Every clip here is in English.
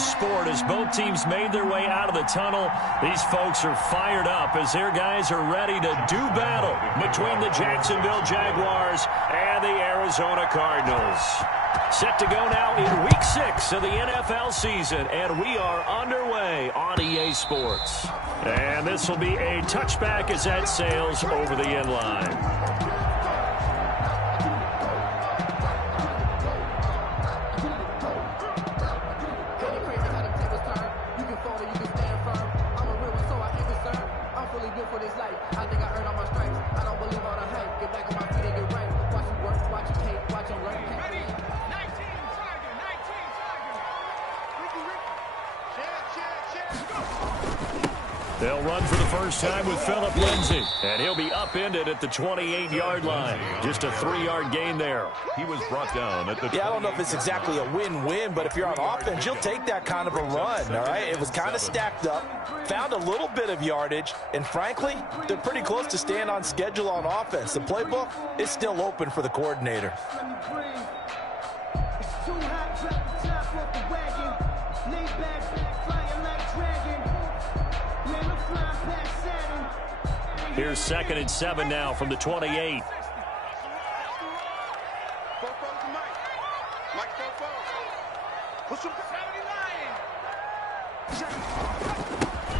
sport as both teams made their way out of the tunnel. These folks are fired up as their guys are ready to do battle between the Jacksonville Jaguars and the Arizona Cardinals. Set to go now in Week 6 of the NFL season, and we are underway on EA Sports. And this will be a touchback as that sails over the end line. They'll run for the first time with Phillip Lindsay, and he'll be upended at the 28-yard line. Just a 3-yard gain there. He was brought down at the I don't know if it's exactly a win-win, but if you're on offense, you'll take that kind of a run, all right? It was kind of stacked up, found a little bit of yardage, and frankly, they're pretty close to staying on schedule on offense. The playbook is still open for the coordinator. Here's 2nd and 7 now from the 28.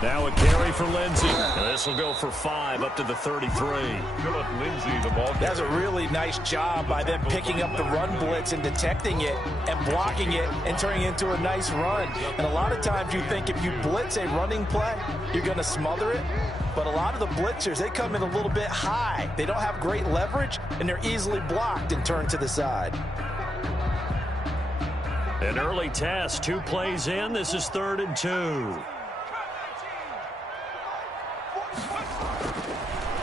Now a carry for Lindsay. This will go for 5 up to the 33. Phillip Lindsay, the ball. That's a really nice job by them picking up the run blitz and detecting it and blocking it and turning it into a nice run. And a lot of times you think if you blitz a running play, you're going to smother it. But a lot of the blitzers, they come in a little bit high. They don't have great leverage, and they're easily blocked and turned to the side. An early test, 2 plays in. This is 3rd and 2.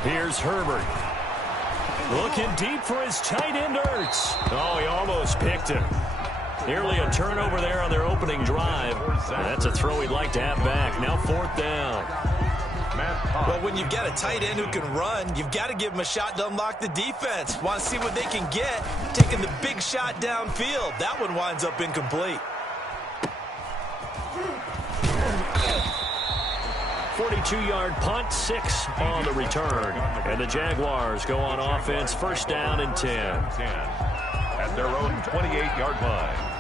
Here's Herbert. Looking deep for his tight end, Ertz. Oh, he almost picked him. Nearly a turnover there on their opening drive. That's a throw he'd like to have back. Now 4th down. Well, when you've got a tight end who can run, you've got to give him a shot to unlock the defense. Want to see what they can get, taking the big shot downfield. That one winds up incomplete. 42-yard punt, 6 on the return. And the Jaguars go on offense, 1st down and 10. At their own 28-yard line.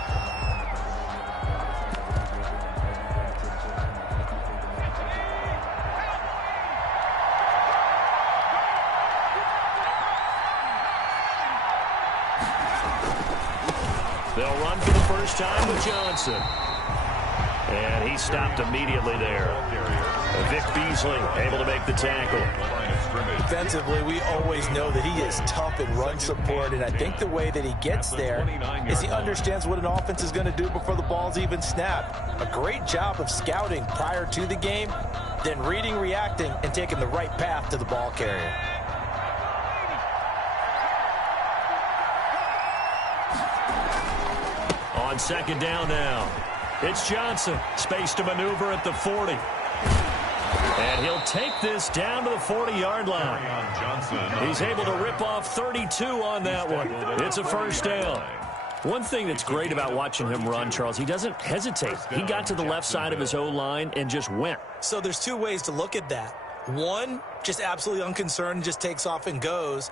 They'll run for the first time with Johnson. And he stopped immediately there. Vic Beasley able to make the tackle. Defensively, we always know that he is tough in run support, and I think the way that he gets there is he understands what an offense is going to do before the ball's even snapped. A great job of scouting prior to the game, then reading, reacting, and taking the right path to the ball carrier. On 2nd down now. It's Johnson. Space to maneuver at the 40. And he'll take this down to the 40-yard line. He's able to rip off 32 on that one. It's a 1st down. One thing that's great about watching him run, Charles, he doesn't hesitate. He got to the left side of his O-line and just went. So there's 2 ways to look at that. One, just absolutely unconcerned, just takes off and goes.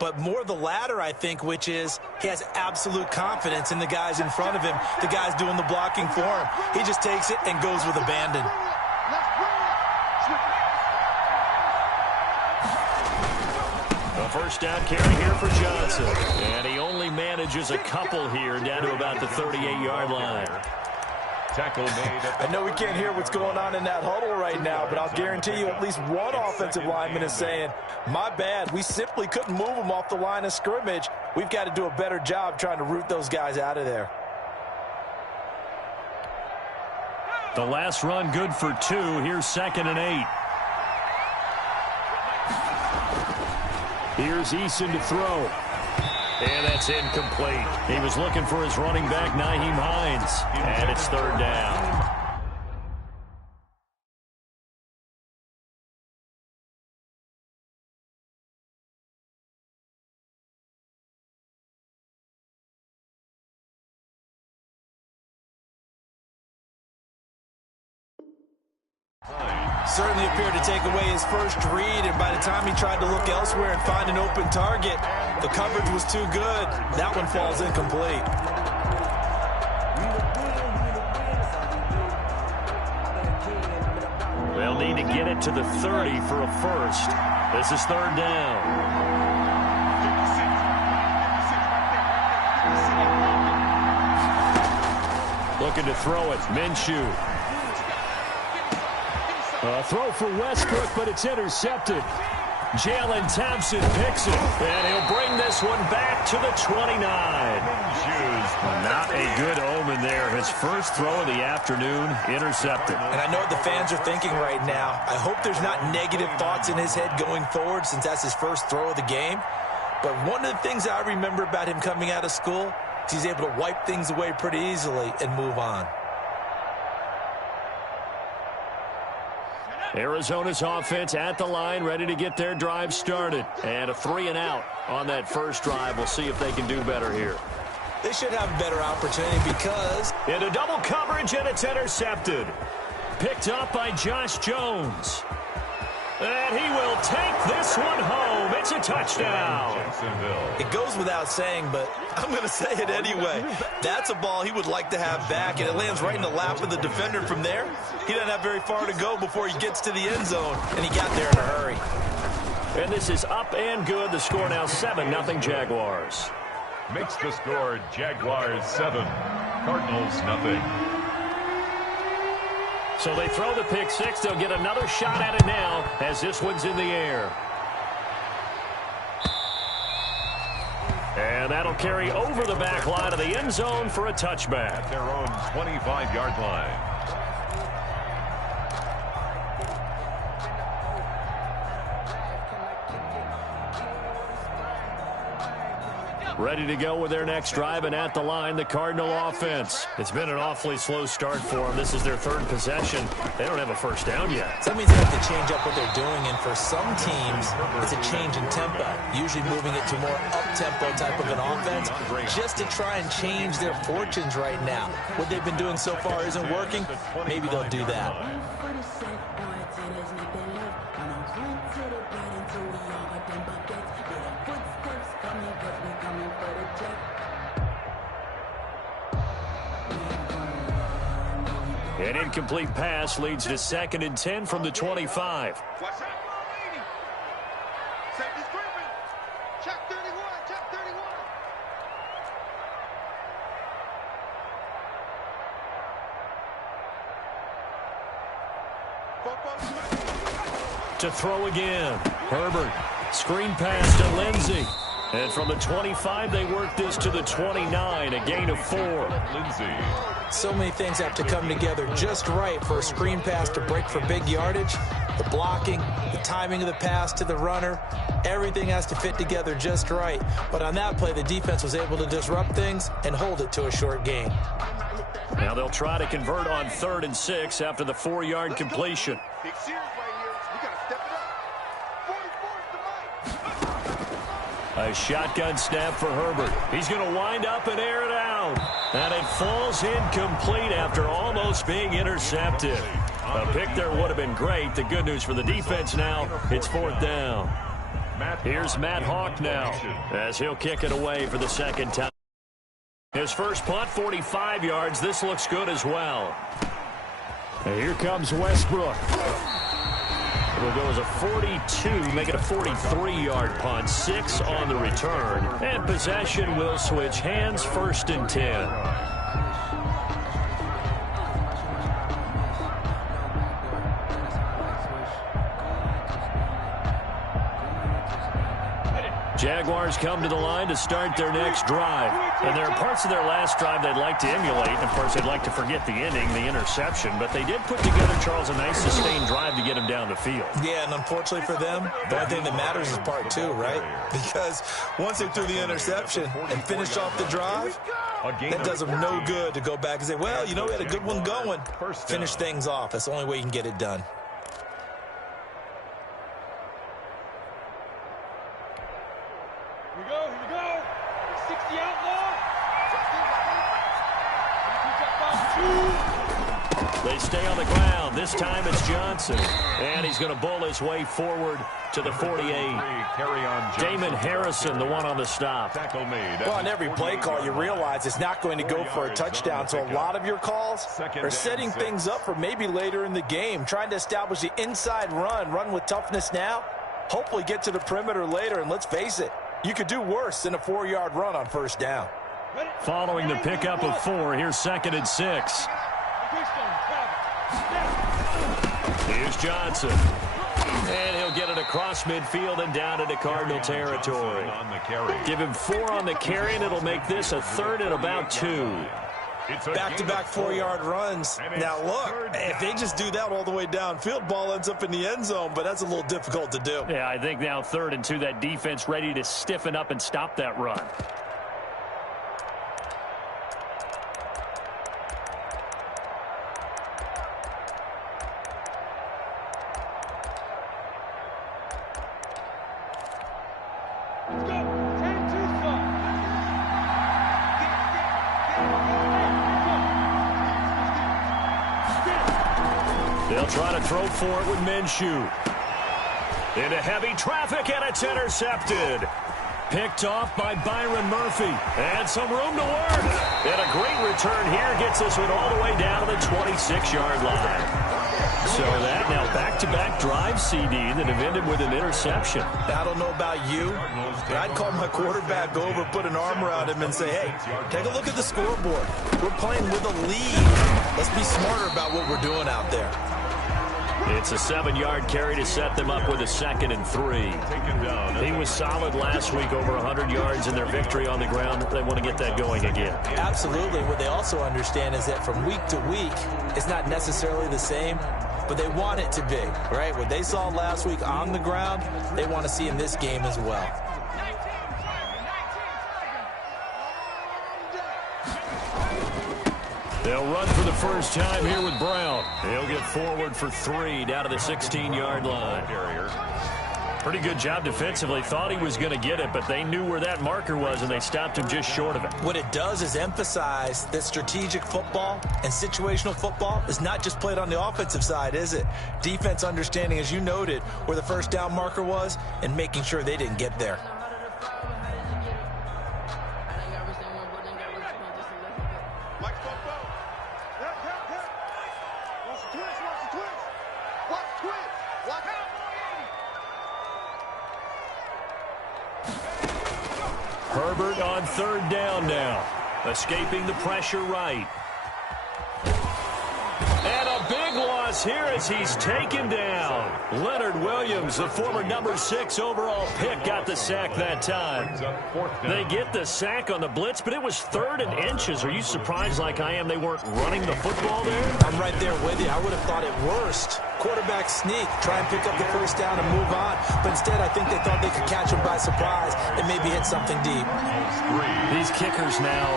But more the latter, I think, which is he has absolute confidence in the guys in front of him, the guys doing the blocking for him. He just takes it and goes with abandon. A 1st down carry here for Johnson. And he only manages a couple here down to about the 38-yard line. Tackle made. I know we can't hear what's going on in that huddle right now, but I'll guarantee you at least one offensive lineman is saying, my bad, we simply couldn't move them off the line of scrimmage. We've got to do a better job trying to root those guys out of there. The last run good for 2. Here's 2nd and 8. Here's Eason to throw. And that's incomplete. He was looking for his running back, Nyheim Hines. And it's 3rd down. certainly appeared to take away his first read, and by the time he tried to look elsewhere and find an open target, the coverage was too good. That one falls incomplete. They'll need to get it to the 30 for a first. This is third down. Looking to throw it. Minshew. A throw for Westbrook, but it's intercepted. Jalen Thompson picks it, and he'll bring this one back to the 29. Not a good omen there. His first throw of the afternoon, intercepted. And I know what the fans are thinking right now. I hope there's not negative thoughts in his head going forward since that's his first throw of the game. But one of the things I remember about him coming out of school is he's able to wipe things away pretty easily and move on. Arizona's offense at the line, ready to get their drive started. And a 3-and-out on that first drive. We'll see if they can do better here. They should have a better opportunity because... into double coverage, and it's intercepted. Picked up by Josh Jones. And he will take this one home. It's a touchdown. It goes without saying, but I'm going to say it anyway. That's a ball he would like to have back, and it lands right in the lap of the defender from there. He doesn't have very far to go before he gets to the end zone, and he got there in a hurry. And this is up and good. The score now 7-0 Jaguars. Makes the score Jaguars 7, Cardinals nothing. So they throw the pick six. They'll get another shot at it now as this one's in the air. And that'll carry over the back line of the end zone for a touchback. At their own 25-yard line. Ready to go with their next drive, and at the line, the Cardinal offense. It's been an awfully slow start for them. This is their third possession. They don't have a first down yet. So that means they have to change up what they're doing, and for some teams, it's a change in tempo, usually moving it to more up-tempo type of an offense, just to try and change their fortunes right now. What they've been doing so far isn't working. Maybe they'll do that. An incomplete pass leads to 2nd and 10 from the 25. To throw again. Herbert. Screen pass to Lindsey. And from the 25, they work this to the 29, a gain of 4. Lindsey. So many things have to come together just right for a screen pass to break for big yardage. The blocking, the timing of the pass to the runner, everything has to fit together just right. But on that play, the defense was able to disrupt things and hold it to a short gain. Now they'll try to convert on 3rd and 6 after the 4-yard completion. A shotgun snap for Herbert. He's going to wind up and air it out. And it falls incomplete after almost being intercepted. A pick there would have been great. The good news for the defense now, it's 4th down. Here's Matt Hawk now as he'll kick it away for the second time. His first punt, 45 yards. This looks good as well. And here comes Westbrook. It'll go as a 42, make it a 43-yard punt, 6 on the return. And possession will switch hands, 1st and 10. Jaguars come to the line to start their next drive. And there are parts of their last drive they'd like to emulate. And, of course, they'd like to forget the ending, the interception. But they did put together, Charles, a nice sustained drive to get him down the field. Yeah, and unfortunately for them, the only thing that matters is part 2, right? Because once they threw the interception and finished off the drive, that does them no good to go back and say, well, you know, we had a good one going. Finish things off. That's the only way you can get it done. They stay on the ground. This time it's Johnson. And he's going to bull his way forward to the 48. Damon Harrison, the one on the stop. Well, on every play call, you realize it's not going to go for a touchdown. So a lot of your calls are setting things up for maybe later in the game, trying to establish the inside run with toughness now, hopefully get to the perimeter later. And let's face it, you could do worse than a 4-yard run on first down. Following the pickup of 4, here's 2nd and 6. Here's Johnson. And he'll get it across midfield and down into Cardinal territory. Give him 4 on the carry, and it'll make this a 3rd and about 2. Back-to-back 4-yard runs. Now, look, if they just do that all the way downfield, ball ends up in the end zone, but that's a little difficult to do. Yeah, I think now 3rd and 2, that defense ready to stiffen up and stop that run. They'll try to throw for it with Minshew. Into heavy traffic, and it's intercepted. Picked off by Byron Murphy. And some room to work. And a great return here gets this one all the way down to the 26-yard line. So that now back-to-back drive CD that have ended with an interception. I don't know about you, but I'd call my quarterback over, put an arm around him, and say, hey, take a look at the scoreboard. We're playing with a lead. Let's be smarter about what we're doing out there. It's a 7-yard carry to set them up with a 2nd and 3. He was solid last week, over 100 yards in their victory on the ground. They want to get that going again. Absolutely. What they also understand is that from week to week, it's not necessarily the same, but they want it to be, right? What they saw last week on the ground, they want to see in this game as well. They'll run for the first time here with Brown. He'll get forward for 3 down to the 16-yard line. Pretty good job defensively. Thought he was going to get it, but they knew where that marker was, and they stopped him just short of it. What it does is emphasize that strategic football and situational football is not just played on the offensive side, is it? Defense understanding, as you noted, where the first down marker was and making sure they didn't get there. Herbert on 3rd down now. Escaping the pressure right. And a big loss here as he's taken down. Leonard Williams, the former number 6 overall pick, got the sack that time. They get the sack on the blitz, but it was 3rd and inches. Are you surprised like I am they weren't running the football there? I'm right there with you. I would have thought it worst. Quarterback sneak, try and pick up the first down and move on. But instead, I think they thought they could catch him by surprise and maybe hit something deep. These kickers now,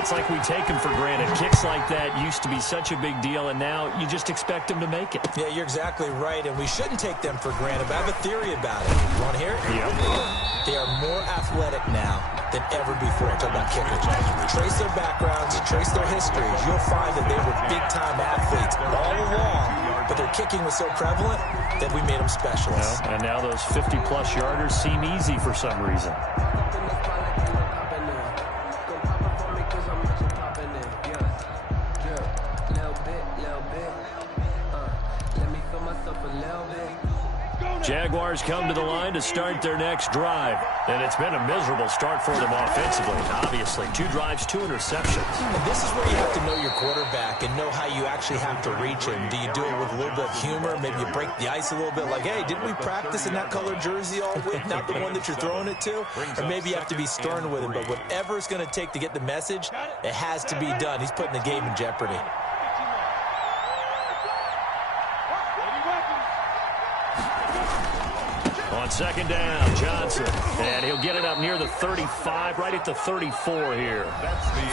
it's like we take them for granted. Kicks like that used to be such a big deal, and now you just expect them to make it. Yeah, you're exactly right, and we shouldn't take them for granted, but I have a theory about it. You want to hear it? Yep. They are more athletic now than ever before. Talk about kickers. Trace their backgrounds, trace their histories. You'll find that they were big-time athletes all along, but their kicking was so prevalent that we made them specialists. Well, and now those 50-plus yarders seem easy for some reason. Jaguars come to the line to start their next drive. And it's been a miserable start for them offensively. Obviously, 2 drives, 2 interceptions. And this is where you have to know your quarterback and know how you actually have to reach him. Do you do it with a little bit of humor? Maybe you break the ice a little bit like, hey, didn't we practice in that colored jersey all week? Not the one that you're throwing it to? Or maybe you have to be stern with him. But whatever it's going to take to get the message, it has to be done. He's putting the game in jeopardy. On 2nd down, Johnson. And he'll get it up near the 35, right at the 34 here.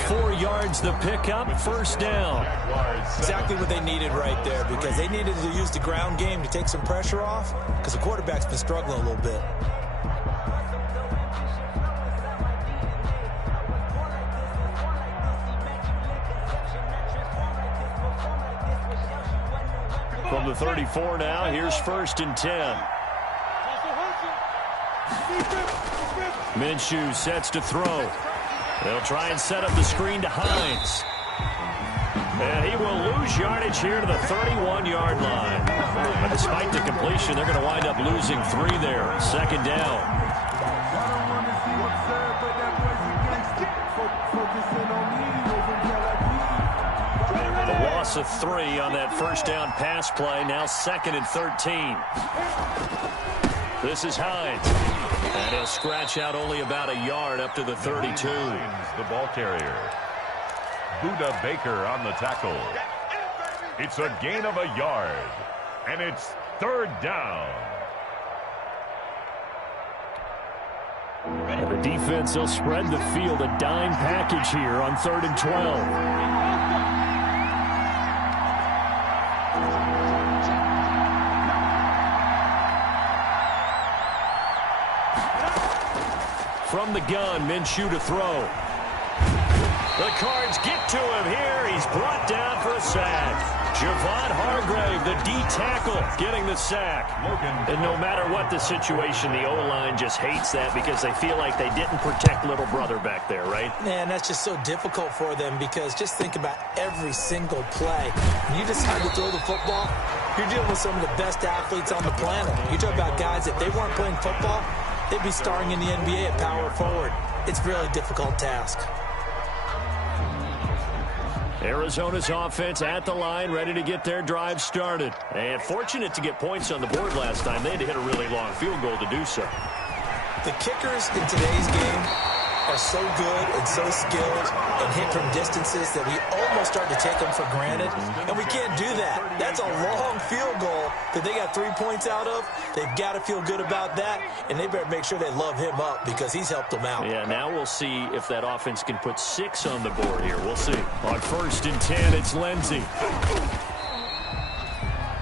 4 yards the pickup, first down. Exactly what they needed right there, because they needed to use the ground game to take some pressure off, because the quarterback's been struggling a little bit. From the 34 now, here's 1st and 10. Minshew sets to throw. They'll try and set up the screen to Hines. And he will lose yardage here to the 31-yard line. But despite the completion, they're going to wind up losing 3 there. 2nd down. A loss of 3 on that 1st down pass play. Now 2nd and 13. This is Hines. And he'll scratch out only about a yard up to the 32. The ball carrier. Buda Baker on the tackle. It's a gain of a yard. And it's 3rd down. And the defense will spread the field. A dime package here on 3rd and 12. From the gun, Minshew to throw. The Cards get to him here. He's brought down for a sack. Javon Hargrave, the D tackle, getting the sack. And no matter what the situation, the O-line just hates that because they feel like they didn't protect little brother back there, right? Man, that's just so difficult for them because just think about every single play. When you decide to throw the football, you're dealing with some of the best athletes on the planet. You talk about guys, if they weren't playing football, they'd be starring in the NBA at power forward. It's a really difficult task. Arizona's offense at the line, ready to get their drive started. And fortunate to get points on the board last time. They had to hit a really long field goal to do so. The kickers in today's game are so good and so skilled and hit from distances that we almost start to take them for granted. And we can't do that. That's a long field goal that they got 3 points out of. They've got to feel good about that, and they better make sure they love him up because he's helped them out. Yeah, now we'll see if that offense can put 6 on the board here. We'll see. On 1st and 10, it's Lindsey.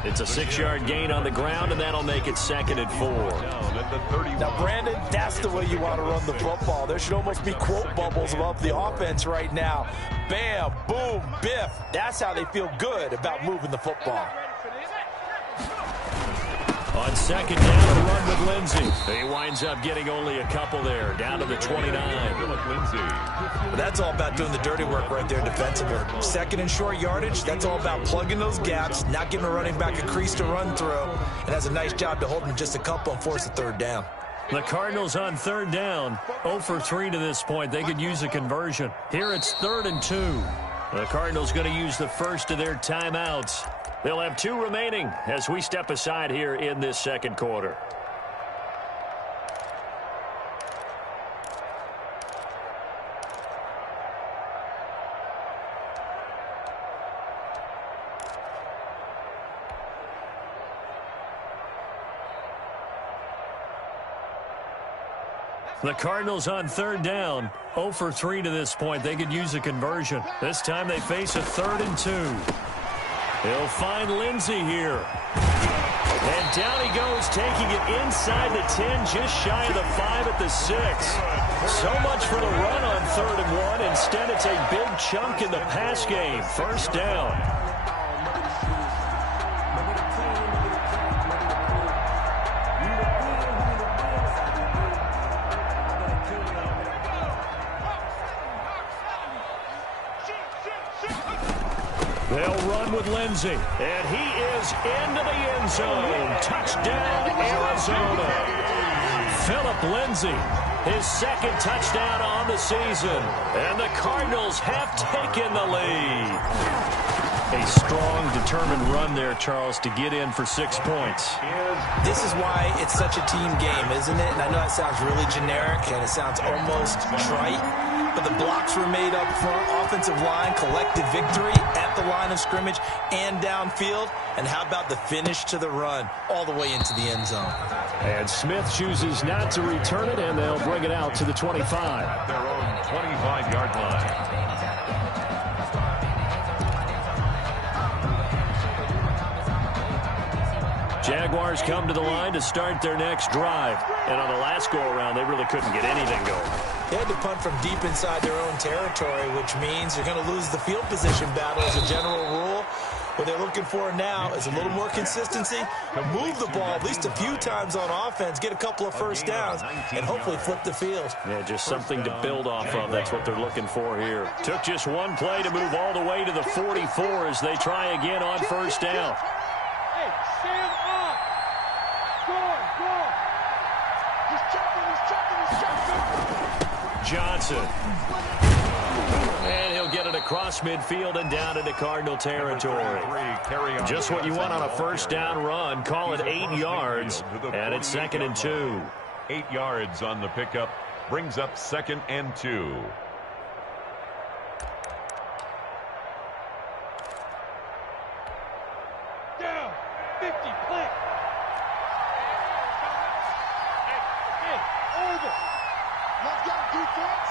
It's a 6-yard gain on the ground, and that'll make it 2nd and 4. Now, Brandon, that's the way you want to run the football. There should almost be quote bubbles above the offense right now. Bam, boom, biff. That's how they feel good about moving the football. On 2nd down, a run with Lindsey. He winds up getting only a couple there, down to the 29. That's all about doing the dirty work right there defensively. 2nd and short yardage, that's all about plugging those gaps, not giving a running back a crease to run through, and has a nice job to hold him just a couple and force a 3rd down. The Cardinals on 3rd down, 0 for 3 to this point. They could use a conversion. Here it's 3rd and 2. The Cardinals going to use the first of their timeouts. They'll have 2 remaining as we step aside here in this 2nd quarter. The Cardinals on 3rd down, 0 for 3 to this point. They could use a conversion. This time they face a 3rd and 2. He'll find Lindsey here. And down he goes, taking it inside the 10, just shy of the 5 at the 6. So much for the run on 3rd and 1. Instead, it's a big chunk in the pass game. 1st down. They'll run with Lindsey, and he is into the end zone. Touchdown, Arizona. Philip Lindsey, his 2nd touchdown on the season, and the Cardinals have taken the lead. A strong, determined run there, Charles, to get in for 6 points. This is why it's such a team game, isn't it? And I know that sounds really generic, and it sounds almost trite. But the blocks were made up front, offensive line, collective victory at the line of scrimmage and downfield. And how about the finish to the run all the way into the end zone? And Smith chooses not to return it, and they'll bring it out to the 25. At their own 25-yard line. Jaguars come to the line to start their next drive. And on the last go-around, they really couldn't get anything going. They had to punt from deep inside their own territory, which means you're going to lose the field position battle as a general rule. What they're looking for now is a little more consistency, move the ball at least a few times on offense, get a couple of first downs, and hopefully flip the field. Yeah, just something to build off of. That's what they're looking for here. Took just one play to move all the way to the 44 as they try again on first down. Hey, stand up. Score. He's checking. Johnson. And he'll get it across midfield and down into Cardinal territory. Just what you want on a first down run. Call it 8 yards, and it's 2nd and 2. 8 yards on the pickup. Brings up 2nd and 2. Down. 50. Play. Hey, over. Left down defense.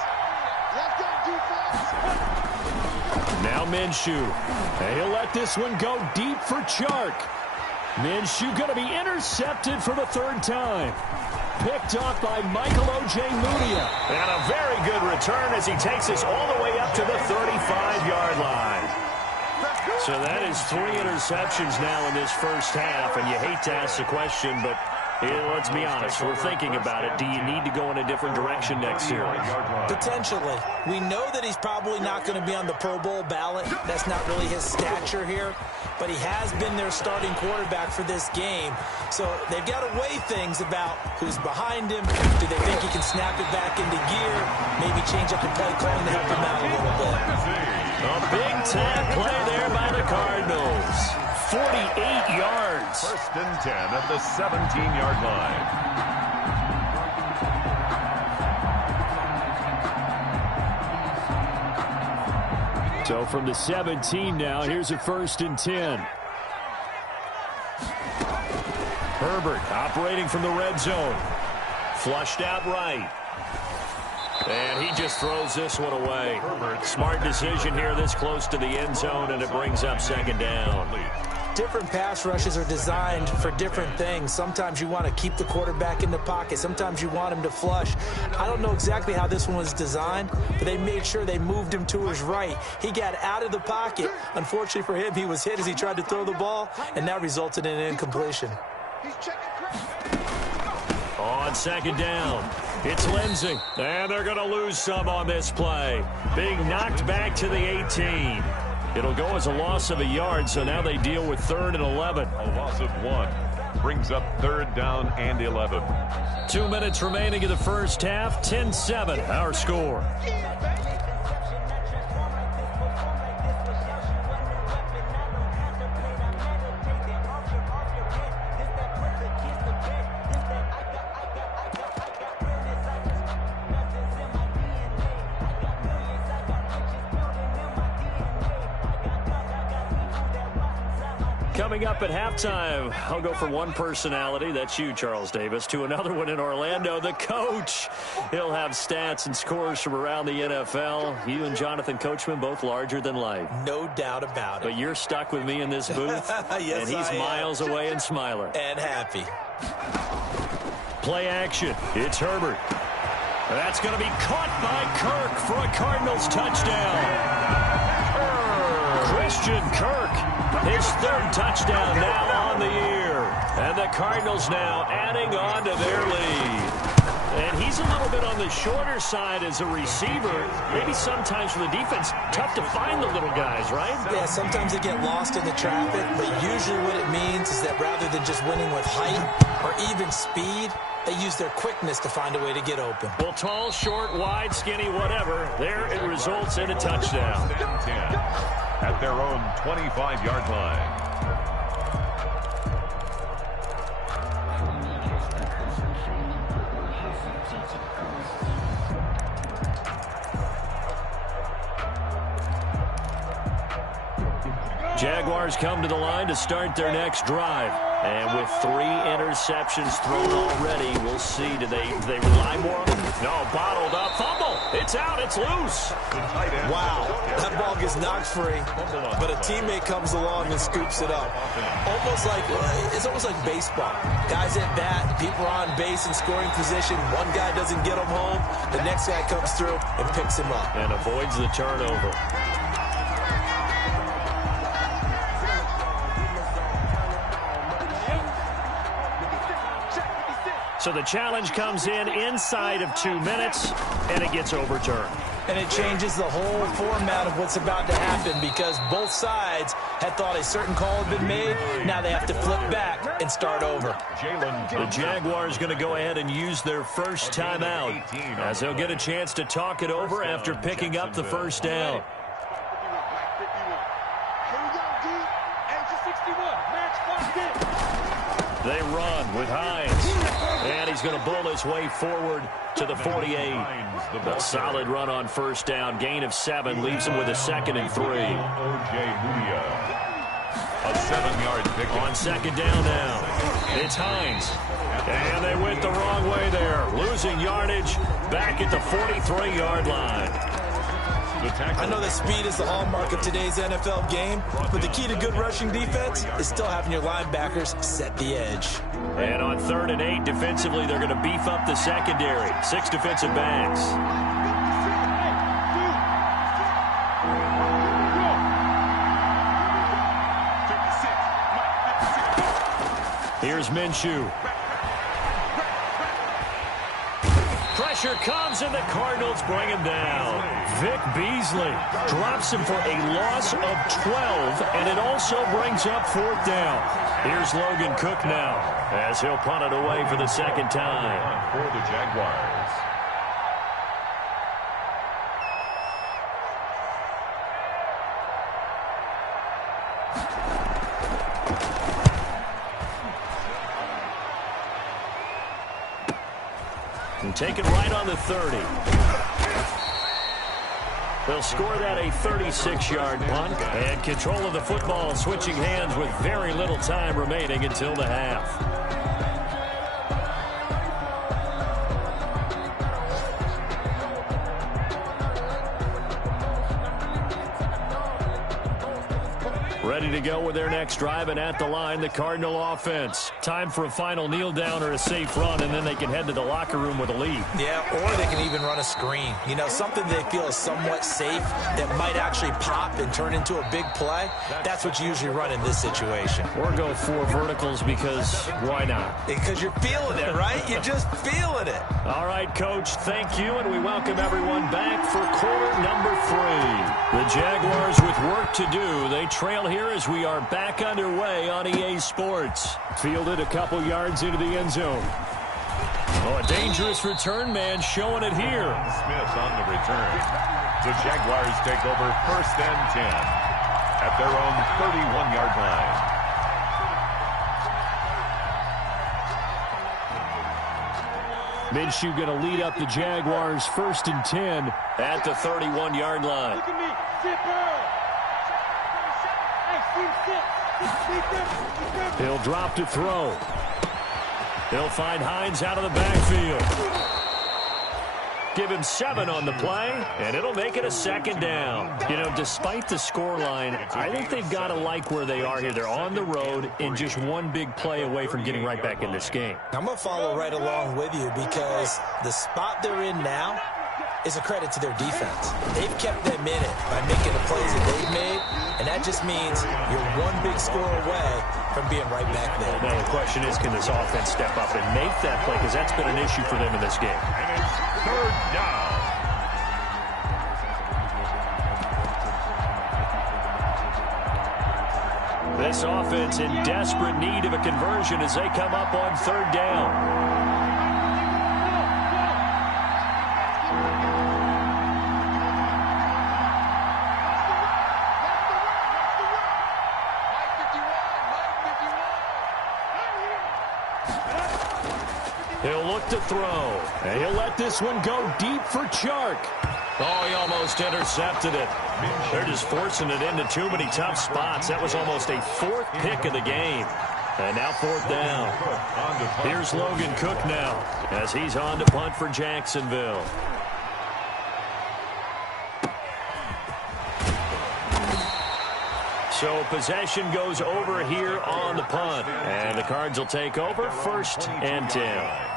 Now Minshew. And he'll let this one go deep for Chark. Minshew going to be intercepted for the 3rd time. Picked off by Michael Ojemudia. And a very good return as he takes us all the way up to the 35-yard line. So that is 3 interceptions now in this first half. And you hate to ask the question, but let's be honest, we're thinking about it. Do you need to go in a different direction next year? Potentially. We know that he's probably not going to be on the Pro Bowl ballot. That's not really his stature here. But he has been their starting quarterback for this game. So they've got to weigh things about who's behind him. Do they think he can snap it back into gear? Maybe change up the play calling to help him out a little bit. A big time play there by the Cardinals. 48 yards. 1st and 10 at the 17-yard line. So from the 17 now, here's a 1st and 10. Herbert operating from the red zone. Flushed out right. And he just throws this one away. Smart decision here this close to the end zone, and it brings up 2nd down. Different pass rushes are designed for different things. Sometimes you want to keep the quarterback in the pocket. Sometimes you want him to flush. I don't know exactly how this one was designed, but they made sure they moved him to his right. He got out of the pocket. Unfortunately for him, he was hit as he tried to throw the ball, and that resulted in an incompletion. On 2nd down, it's Lindsey. And they're going to lose some on this play. Being knocked back to the 18. It'll go as a loss of a yard, so now they deal with 3rd and 11. A loss of 1 brings up 3rd down and 11. 2 minutes remaining in the first half. 10-7, our score. Coming up at halftime, I'll go from one personality, that's you, Charles Davis, to another one in Orlando, the coach. He'll have stats and scores from around the NFL. You and Jonathan Coachman, both larger than life. No doubt about it. But you're stuck with me in this booth, yes, and he's miles away and smiling. And happy. Play action. It's Herbert. That's going to be caught by Kirk for a Cardinals touchdown. Christian Kirk, his 3rd touchdown now on the year. And the Cardinals now adding on to their lead. And he's a little bit on the shorter side as a receiver. Maybe sometimes for the defense, tough to find the little guys, right? Yeah, sometimes they get lost in the traffic, but usually what it means is that rather than just winning with height or even speed, they use their quickness to find a way to get open. Well, tall, short, wide, skinny, whatever, there it results in a touchdown. At their own 25-yard line. Jaguars come to the line to start their next drive. And with 3 interceptions thrown already, we'll see. Do they rely more on them? No, bottled up. Fumble. It's out. It's loose. Wow. That ball gets knocked free, but a teammate comes along and scoops it up. It's almost like baseball. Guys at bat, people are on base in scoring position. One guy doesn't get him home. The next guy comes through and picks him up. And avoids the turnover. So the challenge comes in inside of 2 minutes, and it gets overturned. And it changes the whole format of what's about to happen because both sides had thought a certain call had been made. Now they have to flip back and start over. The Jaguars going to go ahead and use their first timeout as they'll get a chance to talk it over after picking up the first down. They run with Hines, and he's going to bull his way forward to the 48. A solid run on first down. Gain of 7 leaves him with a 2nd and 3. A 7-yard pick. On 2nd down now, it's Hines. And they went the wrong way there. Losing yardage back at the 43-yard line. I know that speed is the hallmark of today's NFL game, but the key to good rushing defense is still having your linebackers set the edge. And on 3rd and 8, defensively, they're going to beef up the secondary. 6 defensive backs. Here's Minshew. Pressure comes, and the Cardinals bring him down. Vic Beasley drops him for a loss of 12, and it also brings up 4th down. Here's Logan Cook now, as he'll punt it away for the 2nd time. For the Jaguars. And take it right on the 30. They'll score that a 36-yard punt. And control of the football switching hands with very little time remaining until the half. Ready to go with their next drive, and at the line, the Cardinal offense. Time for a final kneel down or a safe run, and then they can head to the locker room with a lead. Yeah, or they can even run a screen. You know, something they feel is somewhat safe that might actually pop and turn into a big play. That's what you usually run in this situation. Or go 4 verticals because why not? Because you're feeling it, right? You're just feeling it. All right, Coach, thank you, and we welcome everyone back for quarter number 3. The Jaguars with work to do. They trail here as we are back underway on EA Sports. Fielded a couple yards into the end zone. Oh, a dangerous return man showing it here. Smith on the return. The Jaguars take over 1st and 10 at their own 31-yard line. Minshew going to lead up the Jaguars 1st and 10 at the 31-yard line. Look at me. Sit down. He'll drop to throw. He'll find Hines out of the backfield. Give him 7 on the play, and it'll make it a 2nd down. You know, despite the scoreline, I think they've got to like where they are here. They're on the road and just one big play away from getting right back in this game. I'm going to follow right along with you because the spot they're in now is a credit to their defense. They've kept them in it by making the plays that they've made, and that just means you're one big score away from being right back there. Now the question is, can this offense step up and make that play? Because that's been an issue for them in this game. And it's 3rd down. This offense in desperate need of a conversion as they come up on 3rd down. He'll look to throw, and he'll let this one go deep for Chark. Oh, he almost intercepted it. They're just forcing it into too many tough spots. That was almost a 4th pick of the game. And now 4th down. Here's Logan Cook now as he's on to punt for Jacksonville. So possession goes over here on the punt. And the Cards will take over 1st and 10.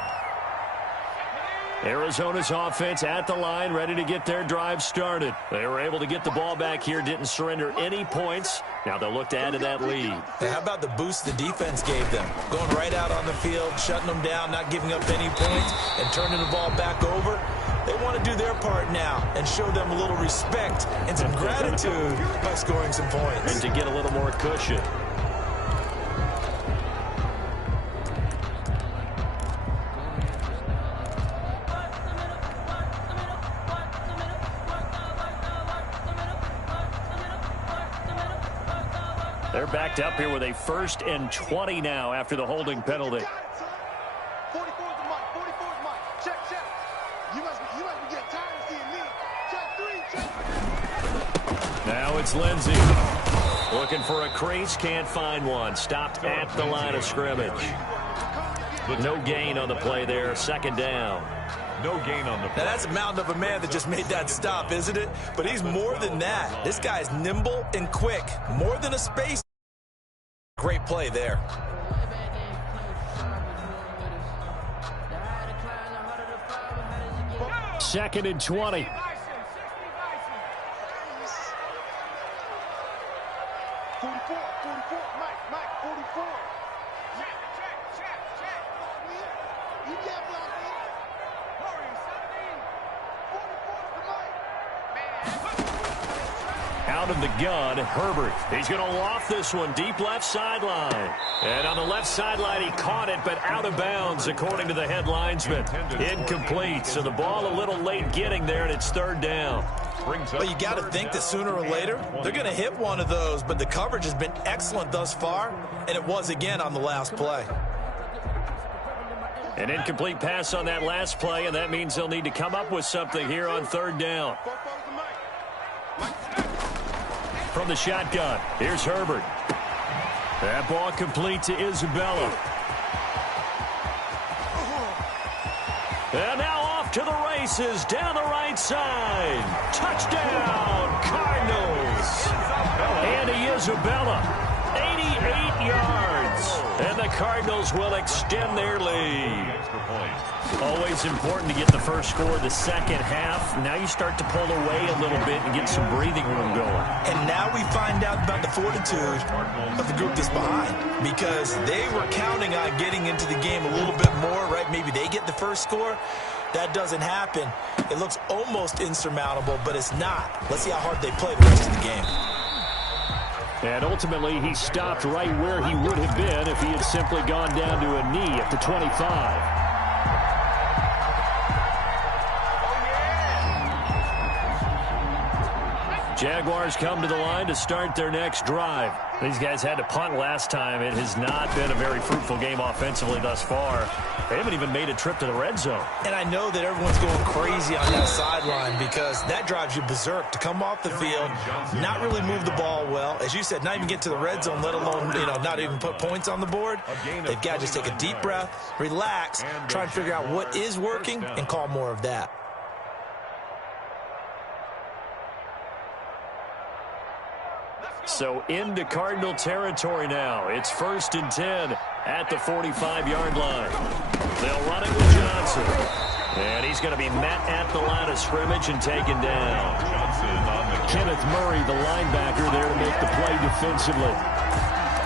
Arizona's offense at the line, ready to get their drive started. They were able to get the ball back here, didn't surrender any points. Now they'll look to add to that lead. Hey, how about the boost the defense gave them? Going right out on the field, shutting them down, not giving up any points, and turning the ball back over. They want to do their part now and show them a little respect and some gratitude by scoring some points. And to get a little more cushion. They're backed up here with a 1st and 20 now after the holding penalty. 44's the mic. 44's mic. Check. You must be getting tired of seeing me. Check 3. Check. Now it's Lindsey. Looking for a crease, can't find one. Stopped at the line of scrimmage. No gain on the play there. 2nd down. No gain on the play. Now that's a mountain of a man that just made that stop, isn't it? But he's more than that. This guy's nimble and quick. More than a space. Great play there. Second and 20. 44, Mike, 44. Check. You can't block me. Hurry, 44's the mic. Out of the gun, Herbert. He's going to loft this one deep left sideline. And on the left sideline, he caught it, but out of bounds, according to the head linesman. Incomplete, so the ball a little late getting there, and it's 3rd down. Well, you got to think that sooner or later, they're going to hit one of those, but the coverage has been excellent thus far, and it was again on the last play. An incomplete pass on that last play, and that means they'll need to come up with something here on 3rd down. From the shotgun, here's Herbert. That ball complete to Isabella. And now off to the races, down the right side. Touchdown, Cardinals. Andy Isabella, 88 yards. And the Cardinals will extend their lead. Always important to get the first score of the 2nd half. Now you start to pull away a little bit and get some breathing room going. And now we find out about the fortitude of the group that's behind, because they were counting on getting into the game a little bit more, right? Maybe they get the first score. That doesn't happen. It looks almost insurmountable, but it's not. Let's see how hard they play the rest of the game. And ultimately, he stopped right where he would have been if he had simply gone down to a knee at the 25. Jaguars come to the line to start their next drive. These guys had to punt last time. It has not been a very fruitful game offensively thus far. They haven't even made a trip to the red zone. And I know that everyone's going crazy on that sideline because that drives you berserk to come off the field, not really move the ball well. As you said, not even get to the red zone, let alone, not even put points on the board. They've got to just take a deep breath, relax, try and figure out what is working and call more of that. So into Cardinal territory now. It's 1st and 10 at the 45-yard line. They'll run it with Johnson. And he's going to be met at the line of scrimmage and taken down. Kenneth Murray, the linebacker, there to make the play defensively.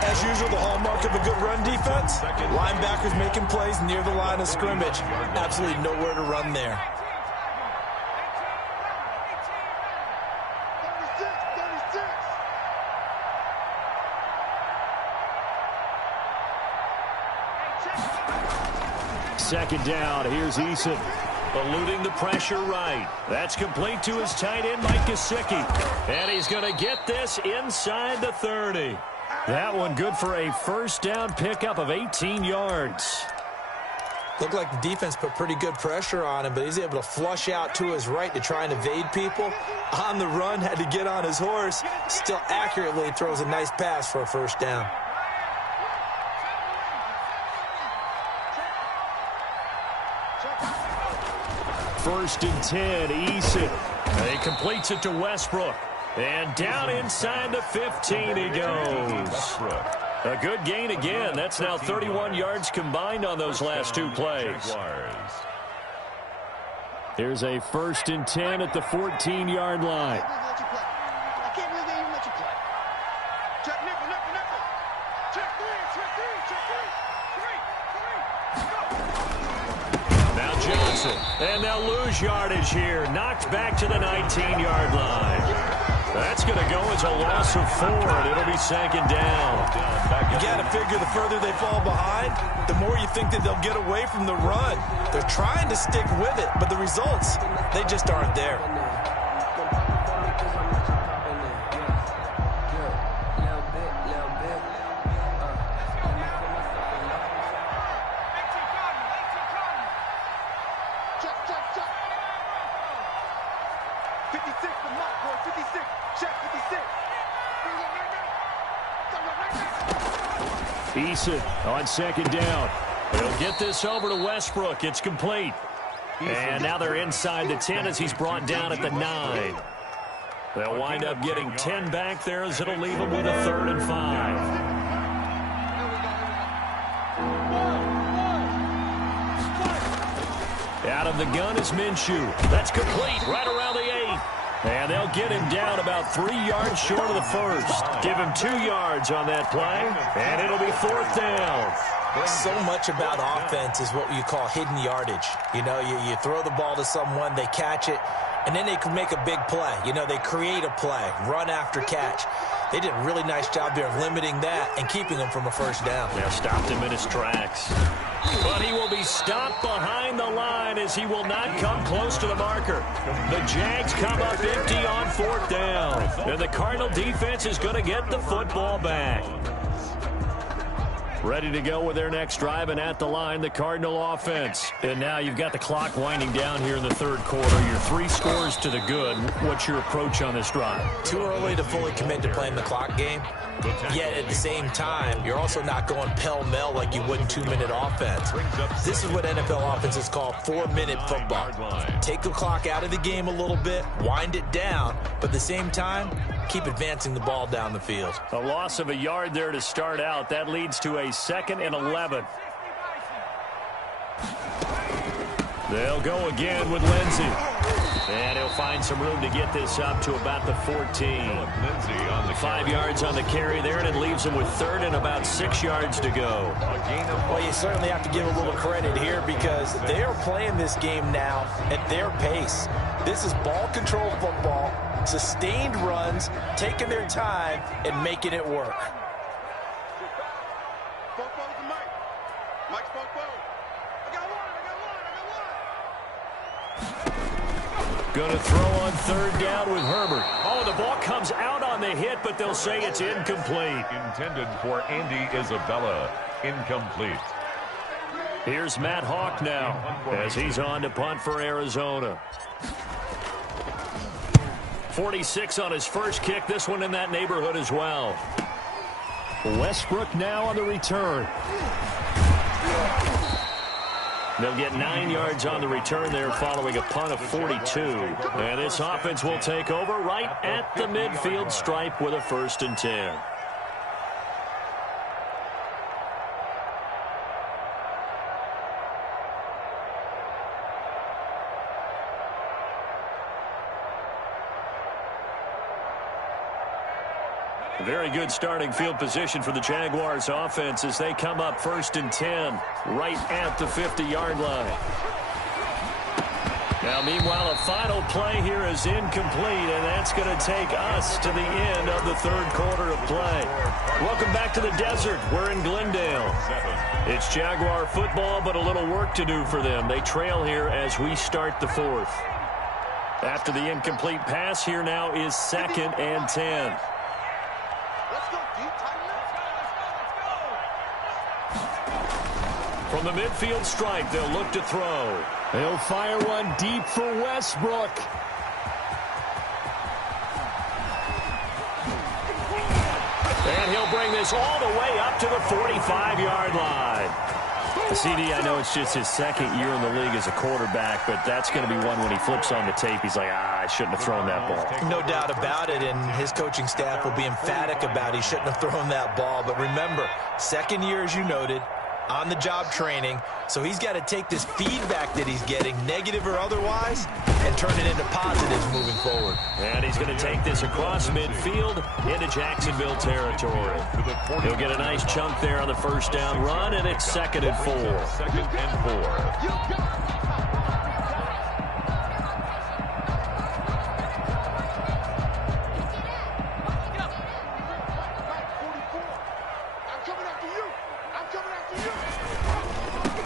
As usual, the hallmark of a good run defense, linebackers making plays near the line of scrimmage. Absolutely nowhere to run there. 2nd down. Here's Eason. Eluding the pressure right. That's complete to his tight end, Mike Gesicki. And he's going to get this inside the 30. That one good for a 1st down pickup of 18 yards. Looked like the defense put pretty good pressure on him, but he's able to flush out to his right to try and evade people. On the run, had to get on his horse. Still accurately throws a nice pass for a 1st down. First and 10, Eason. He completes it to Westbrook. And down inside the 15 he goes. A good gain again. That's now 31 yards combined on those last 2 plays. Here's a 1st and 10 at the 14-yard line. I can't believe they even let you play. Check nickel, nickel, nickel. Check three. Now Johnson. And they'll lose yardage here. Knocked back to the 19-yard line. That's going to go as a loss of 4, and it'll be 2nd down. You got to figure the further they fall behind, the more you think that they'll get away from the run. They're trying to stick with it, but the results, they just aren't there. Eason on 2nd down. He'll get this over to Westbrook. It's complete. And now they're inside the 10 as he's brought down at the 9. They'll wind up getting 10 back there as it'll leave them with a 3rd and 5. Out of the gun is Minshew. That's complete right around the 8. And they'll get him down about 3 yards short of the 1st. Give him 2 yards on that play, and it'll be 4th down. So much about offense is what you call hidden yardage. You know, you throw the ball to someone, they catch it, and then they can make a big play. You know, they create a play, run after catch. They did a really nice job there of limiting that and keeping him from a 1st down. Yeah, stopped him in his tracks. But he will be stopped behind the line as he will not come close to the marker. The Jags come up empty on 4th down. And the Cardinal defense is going to get the football back. Ready to go with their next drive, and at the line, the Cardinal offense. And now you've got the clock winding down here in the 3rd quarter. You're 3 scores to the good. What's your approach on this drive? Too early to fully commit to playing the clock game. Yet at the same time, you're also not going pell-mell like you would in 2-minute offense. This is what NFL offenses call 4-minute football. Take the clock out of the game a little bit, wind it down, but at the same time, keep advancing the ball down the field. A loss of a yard there to start out. That leads to a 2nd and 11. They'll go again with Lindsey. And he'll find some room to get this up to about the 14. 5 yards on the carry there, and it leaves him with 3rd and about 6 yards to go. Well, you certainly have to give a little credit here because they are playing this game now at their pace. This is ball control football, sustained runs, taking their time, and making it work. Going to throw on 3rd down with Herbert. Oh, the ball comes out on the hit, but they'll say it's incomplete. Intended for Andy Isabella. Incomplete. Here's Matt Hawk now as he's on to punt for Arizona. 46 on his first kick. This one in that neighborhood as well. Westbrook now on the return. They'll get 9 yards on the return there following a punt of 42. And this offense will take over right at the midfield stripe with a 1st and 10. Very good starting field position for the Jaguars offense as they come up 1st and 10 right at the 50-yard line. Now, meanwhile, a final play here is incomplete, and that's going to take us to the end of the 3rd quarter of play. Welcome back to the desert. We're in Glendale. It's Jaguar football, but a little work to do for them. They trail here as we start the 4th. After the incomplete pass, here now is 2nd and 10. From the midfield stripe, they'll look to throw. They'll fire one deep for Westbrook. And he'll bring this all the way up to the 45-yard line. CD, I know it's just his 2nd year in the league as a quarterback, but that's going to be one when he flips on the tape. He's like, I shouldn't have thrown that ball. No doubt about it, and his coaching staff will be emphatic about he shouldn't have thrown that ball. But remember, 2nd year, as you noted, on-the-job training, so he's got to take this feedback that he's getting, negative or otherwise, and turn it into positives moving forward. And he's going to take this across midfield into Jacksonville territory. He'll get a nice chunk there on the first down run, and it's 2nd and 4. 2nd and 4.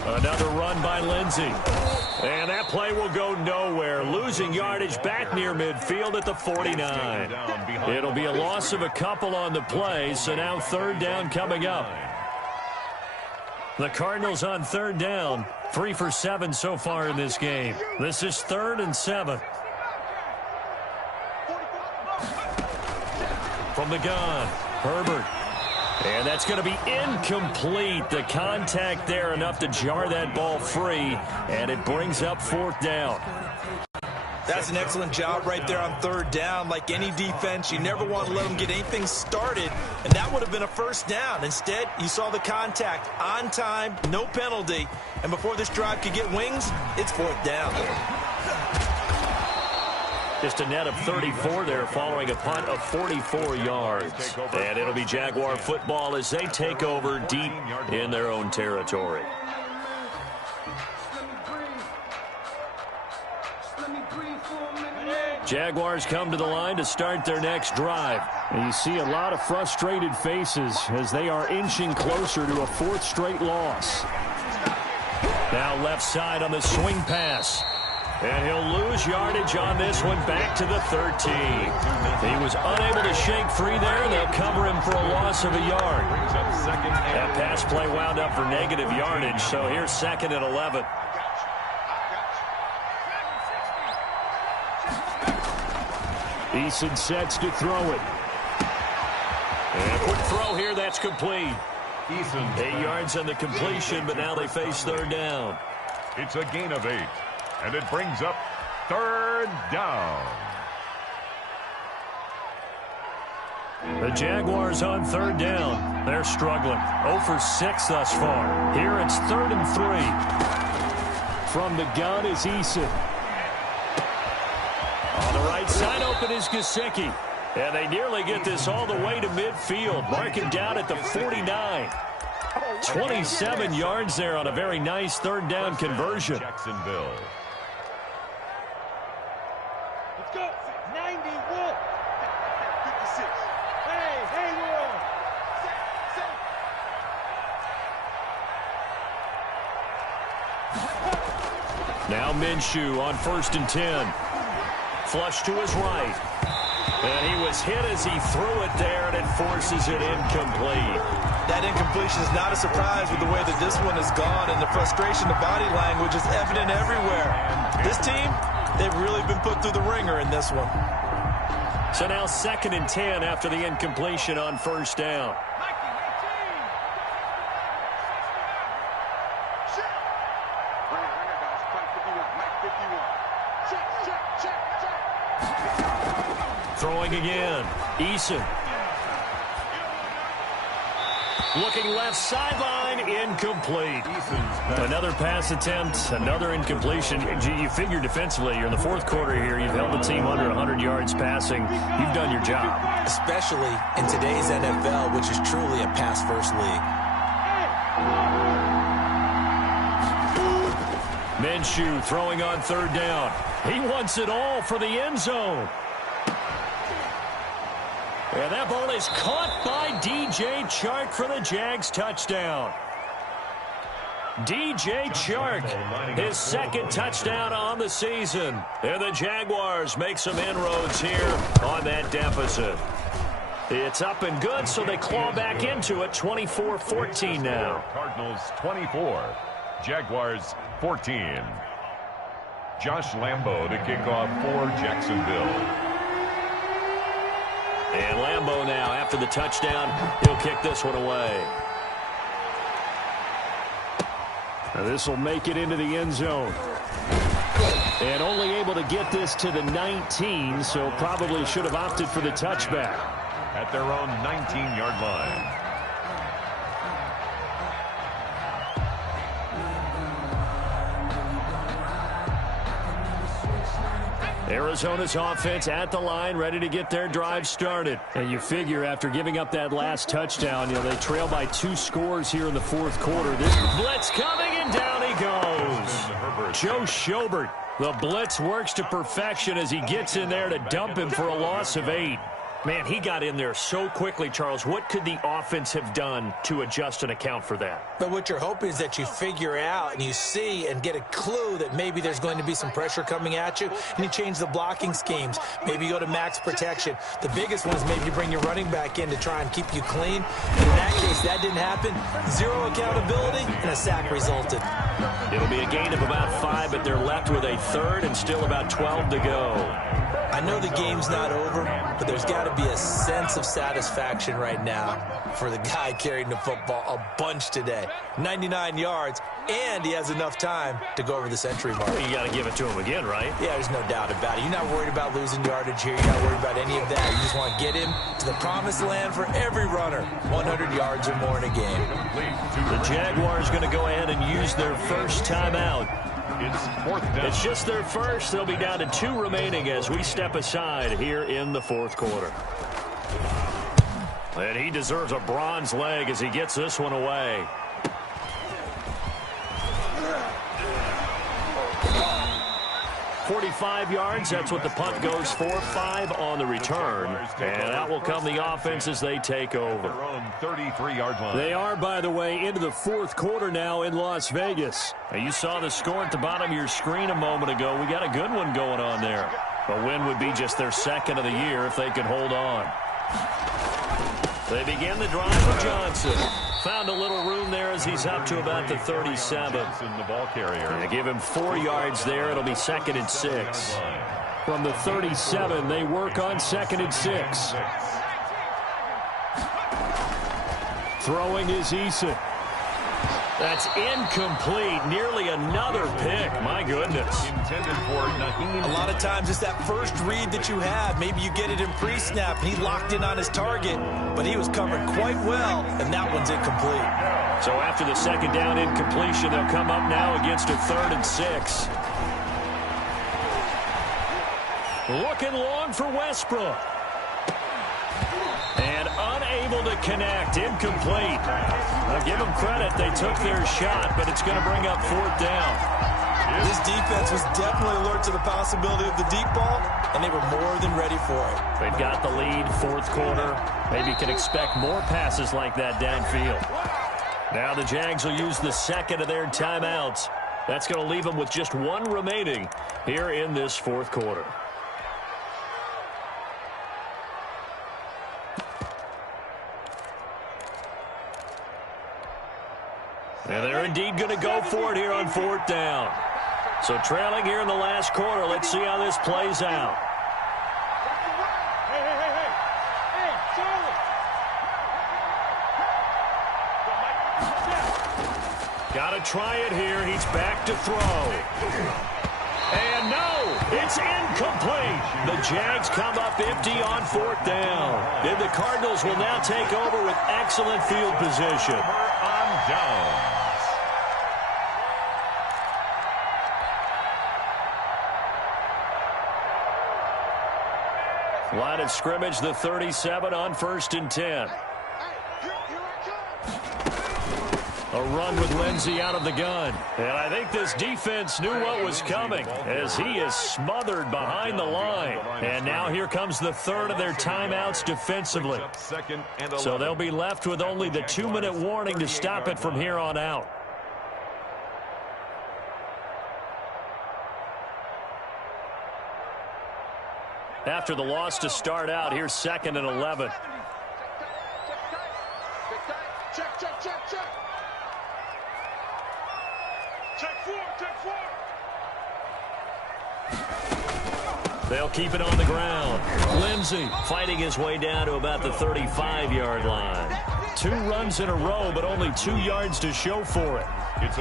Another run by Lindsey. And that play will go nowhere. Losing yardage back near midfield at the 49. It'll be a loss of a couple on the play, so now 3rd down coming up. The Cardinals on 3rd down, 3 for 7 so far in this game. This is 3rd and 7. From the gun, Herbert. And that's going to be incomplete. The contact there enough to jar that ball free, and it brings up 4th down. That's an excellent job right there on 3rd down. Like any defense, you never want to let them get anything started, and that would have been a 1st down. Instead, you saw the contact on time, no penalty, and before this drive could get wings, it's 4th down. Just a net of 34 there following a punt of 44 yards. And it'll be Jaguar football as they take over deep in their own territory. Jaguars come to the line to start their next drive. And you see a lot of frustrated faces as they are inching closer to a 4th straight loss. Now left side on the swing pass. And he'll lose yardage on this one back to the 13. He was unable to shake free there, and they'll cover him for a loss of a yard. That pass play wound up for negative yardage, so here's 2nd and 11. Eason sets to throw it. And a quick throw here, that's complete. 8 yards on the completion, but now they face 3rd down. It's a gain of 8. And it brings up 3rd down. The Jaguars on 3rd down. They're struggling. 0 for 6 thus far. Here it's 3rd and 3. From the gun is Eason. On the right side open is Gesicki. And they nearly get this all the way to midfield. Mark him down at the 49. 27 yards there on a very nice 3rd down conversion. Jacksonville. Let's go. 91. 56. Hey, we're on. Now Minshew on 1st and 10. Flush to his right. And he was hit as he threw it there, and it forces it incomplete. That incompletion is not a surprise with the way that this one has gone, and the frustration of body language is evident everywhere. This team, they've really been put through the ringer in this one. So now 2nd and 10 after the incompletion on 1st down. Throwing again. Eason. Looking left sideline, incomplete. Another pass attempt, another incompletion. You figure defensively, you're in the 4th quarter here. You've held the team under 100 yards passing. You've done your job. Especially in today's NFL, which is truly a pass-first league. Minshew throwing on 3rd down. He wants it all for the end zone. And that ball is caught by DJ Chark for the Jags touchdown. DJ Chark, his 2nd touchdown on the season. And the Jaguars make some inroads here on that deficit. It's up and good, so they claw back into it, 24-14 now. Cardinals 24, Jaguars 14. Josh Lambo to kick off for Jacksonville. And Lambo now, after the touchdown, he'll kick this one away. This will make it into the end zone. And only able to get this to the 19, so probably should have opted for the touchback. At their own 19-yard line. Arizona's offense at the line, ready to get their drive started. And you figure after giving up that last touchdown, they trail by 2 scores here in the fourth quarter. This blitz coming, and down he goes. Joe Schobert. The blitz works to perfection as he gets in there to dump him for a loss of 8. Man, he got in there so quickly, Charles. What could the offense have done to adjust and account for that? But what you're hoping is that you figure out and you see and get a clue that maybe there's going to be some pressure coming at you, and you change the blocking schemes. Maybe you go to max protection. The biggest one is maybe you bring your running back in to try and keep you clean. And in that case, that didn't happen. 0 accountability, and a sack resulted. It'll be a gain of about 5, but they're left with a third and still about 12 to go. I know the game's not over, but there's got to be a sense of satisfaction right now for the guy carrying the football a bunch today. 99 yards, and he has enough time to go over the century mark. You got to give it to him again, right? Yeah, there's no doubt about it. You're not worried about losing yardage here. You're not worried about any of that. You just want to get him to the promised land for every runner. 100 yards or more in a game. The Jaguars going to go ahead and use their first timeout. It's 4th down. It's just their first. They'll be down to 2 remaining as we step aside here in the fourth quarter. And he deserves a bronze leg as he gets this one away. .45 yards, that's what the punt goes for. 5 on the return. And out will come the offense as they take over. Their own 33-yard line. They are, by the way, into the fourth quarter now in Las Vegas. Now, you saw the score at the bottom of your screen a moment ago. We got a good one going on there. A win would be just their second of the year if they could hold on. They begin the drive with Johnson. Found a little room there as he's up to about the 37. The ball carrier. They give him 4 yards there. It'll be 2nd and 6. From the 37, they work on 2nd and 6. Throwing is Eason. That's incomplete. Nearly another pick. My goodness. Intended for Naheem. A lot of times it's that first read that you have. Maybe you get it in pre-snap. He locked in on his target, but he was covered quite well, and that one's incomplete. So after the second down incompletion, they'll come up now against a 3rd and 6. Looking long for Westbrook. And unable to connect. Incomplete. I'll give them credit. They took their shot, but it's going to bring up 4th down. This defense was definitely alert to the possibility of the deep ball, and they were more than ready for it. They've got the lead, fourth quarter. Maybe can expect more passes like that downfield. Now the Jags will use the second of their timeouts. That's going to leave them with just 1 remaining here in this fourth quarter. And they're indeed going to go for it here on 4th down. So trailing here in the last quarter. Let's see how this plays out. Got to try it here. He's back to throw. And no, it's incomplete. The Jags come up empty on 4th down. And the Cardinals will now take over with excellent field position. On down. Line of scrimmage, the 37 on 1st and 10. A run with Lindsey out of the gun. And I think this defense knew what was coming as he is smothered behind the line. And now here comes the 3rd of their timeouts defensively. So they'll be left with only the 2-minute warning to stop it from here on out. After the loss to start out, here's 2nd and 11. Check. Check 4. They'll keep it on the ground. Lindsey fighting his way down to about the 35-yard line. 2 runs in a row, but only 2 yards to show for it.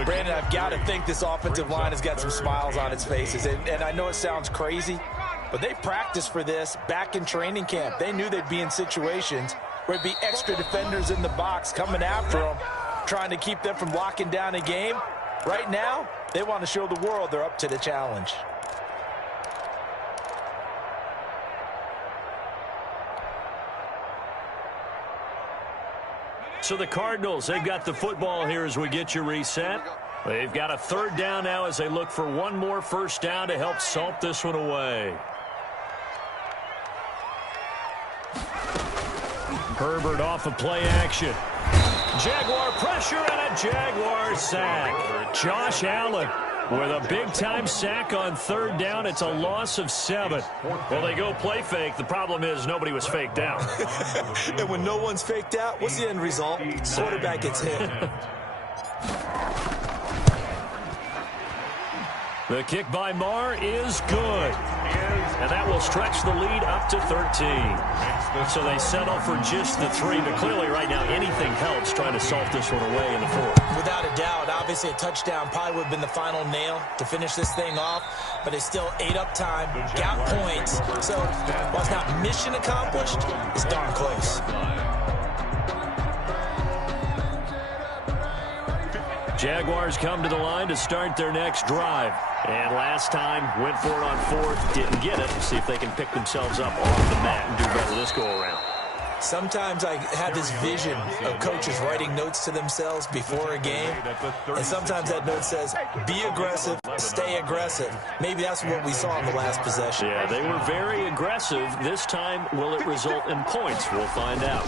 Brandon, I've got to think this offensive line has got some smiles on its faces. And I know it sounds crazy, but they practiced for this back in training camp. They knew they'd be in situations where there'd be extra defenders in the box coming after them, trying to keep them from locking down a game. Right now, they want to show the world they're up to the challenge. So the Cardinals, they've got the football here as we get you reset. They've got a third down now as they look for one more first down to help salt this one away. Herbert off of play action. Jaguar pressure and a Jaguar sack. Josh Allen with a big-time sack on third down. It's a loss of 7. Well, they go play fake. The problem is nobody was faked out. And when no one's faked out, what's the end result? Quarterback gets hit. The kick by Marr is good. And that will stretch the lead up to 13. So they settle for just the 3. But clearly right now anything helps trying to salt this one away in the 4th. Without a doubt, obviously a touchdown probably would have been the final nail to finish this thing off. But they still ate up time, got points. So while it's not mission accomplished, it's darn close. Jaguars come to the line to start their next drive. And last time, went for it on 4th, didn't get it. See if they can pick themselves up off the mat and do better this go-around. Sometimes I have this vision of coaches writing notes to themselves before a game. And sometimes that note says, be aggressive, stay aggressive. Maybe that's what we saw in the last possession. Yeah, they were very aggressive. This time, will it result in points? We'll find out.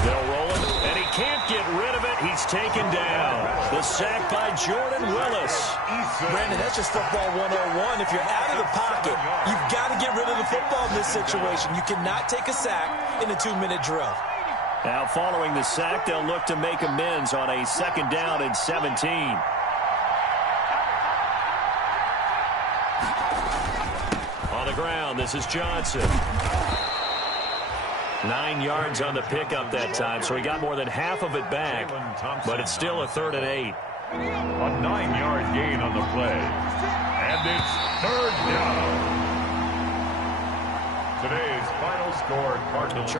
They'll roll it, and he can't get rid of it. He's taken down. The sack by Jordan Willis. Brandon, that's just football 101. If you're out of the pocket, you've got to get rid of the football in this situation. You cannot take a sack in a 2-minute drill. Now, following the sack, they'll look to make amends on a 2nd down and 17. On the ground, this is Johnson. 9 yards on the pickup that time, so he got more than half of it back, but it's still a 3rd and 8. A 9-yard gain on the play, and it's 3rd down. Today's final score, Cardinals